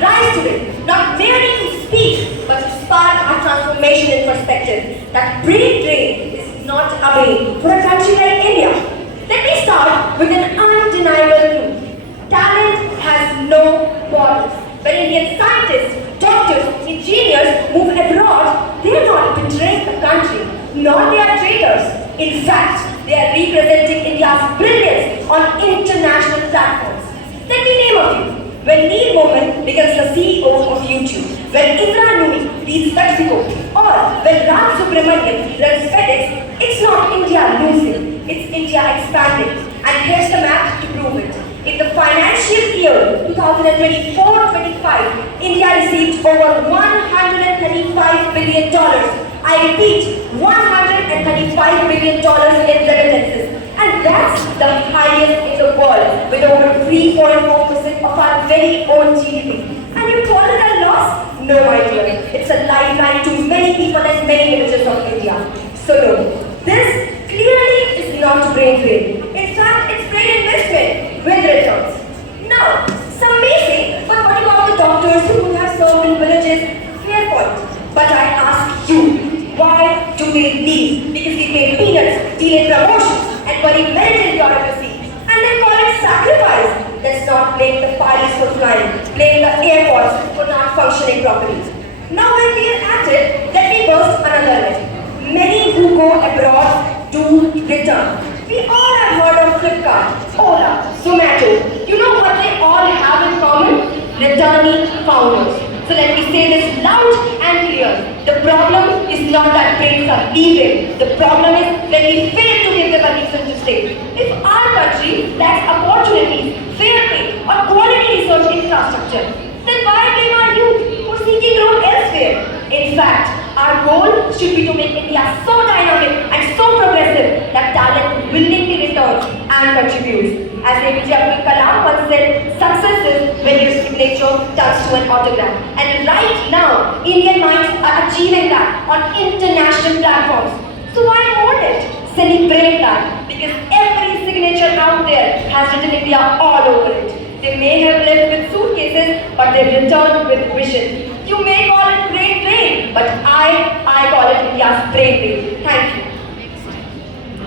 rise to it, not merely to speak, but to spark our transformation in perspective. That brain drain is not a bane for a country like India. Let me start with an undeniable truth. Talent has no borders. When Indian scientists, doctors, engineers move abroad, they are not betraying the country, nor they are traitors. In fact, they are representing India's brilliance on international platforms. Let me name a few. When Neil Mohan becomes the CEO of YouTube, when Indra Nooyi leads Mexico, or when Ram Subramanian runs FedEx, it's not India losing, it's India expanding. And here's the map to prove it. In the financial year 2024-25, India received over $135 billion. I repeat, $135 billion in remittances. And that's the highest in the world, with over 3.4% of our very own GDP. And you call it a loss? No idea. It's a lifeline to many people and many villages of India. So no, this clearly is not brain drain. In fact, it's brain investment with returns. Now, some may say, but what about the doctors who have served in villages? Fair point. But I ask you, why do they leave? Because we pay peanuts, delay promotions, and worry medical bureaucracy, and then call it sacrifice. Let's not blame the pilots for flying, blame the airports for not functioning properly. Now when we are at it, let me burst another myth. Many who go abroad do return. We all have heard of Flipkart, Ola, Zomato. You know what they all have in common? Returning founders. So let me say this loud and clear. The problem is not that brains are leaving. The problem is when we fail to give them a reason to stay. If our country lacks opportunities, fair pay, or quality research infrastructure, then why blame our youth for seeking growth elsewhere? In fact, our goal should be to make India so dynamic and so progressive that talent willingly returns and contributes. As APJ Abdul Kalam once said, success is when your signature turns to an autograph. And right now, Indian minds are achieving that on international platforms. So why mourn it? Celebrate that, because every signature out there has written India all over it. They may have left with suitcases, but they returned with vision. You may call it brain drain, but I call it India's brain drain. Thank you.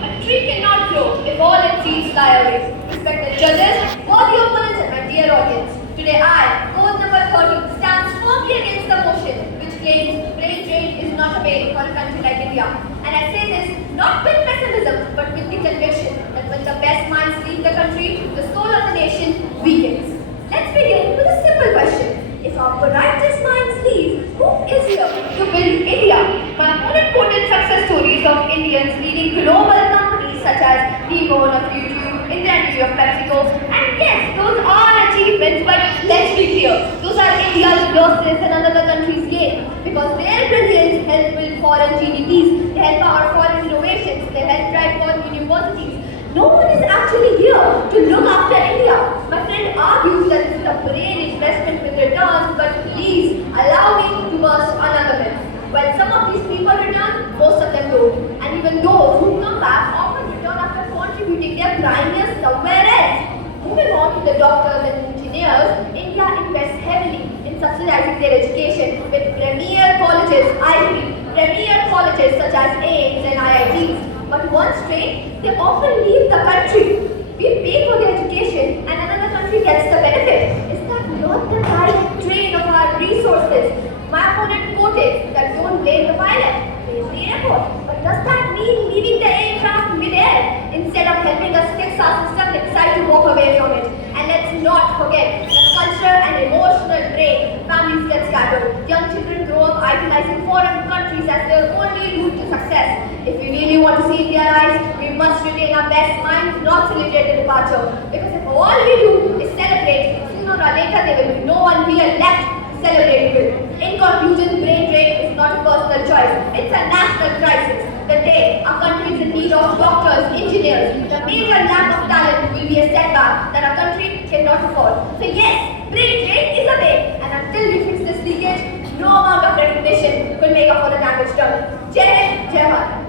A tree cannot grow if all its seeds die away. Respected judges, worthy opponents, and my dear audience. Today I, court number 30, stands firmly against the motion which claims brain drain is not a bane for a country like India. And I say this not with pessimism, but with the conviction that when the best minds leave the country, the soul of the nation weakens. Let's begin with a simple question. If our brightest minds leave, who is here to build India? My opponent quoted success stories of Indians leading global companies such as Boon of YouTube, Indra Nooyi of Mexico, and yes, those are achievements, but let's be clear, those are India's losses and another country's gain, because their brilliance help build foreign GDPs, they help power foreign innovations, they help drive foreign universities. No one is actually here to look after India. My friend argues that this is a brain investment with returns, but please allow me to burst another myth. While some of these people return, most of them don't. And even those who come back often return after contributing their blindness somewhere else. Moving on to the doctors and engineers, India invests heavily in subsidizing their education with premier colleges, premier colleges such as AIIMS and IITs. But once trained, they often leave the country. We pay for their education and another country gets the benefit. Is that not the direct drain of our resources? My opponent quoted that don't blame the pilot, blame the airport. But does that mean leaving the aircraft mid-air? Instead of helping us fix our system, they decide to walk away from it. And let's not forget the culture and emotional drain. Families get scattered. Young children grow up idolizing foreign countries as their only route to success. If we really want to see India rise, we must retain our best minds, not celebrate the departure. Because if all we do is celebrate, sooner or later there will be no one here left to celebrate with. In conclusion, brain drain is not a personal choice, it's a national crisis. The day our country is in need of doctors, engineers, the major lack of talent will be a setback that our country cannot afford. So yes, brain drain is a bane, and until we fix this leakage, no amount of recognition will make up for the damage done. Jai Hind, Jai Bharat.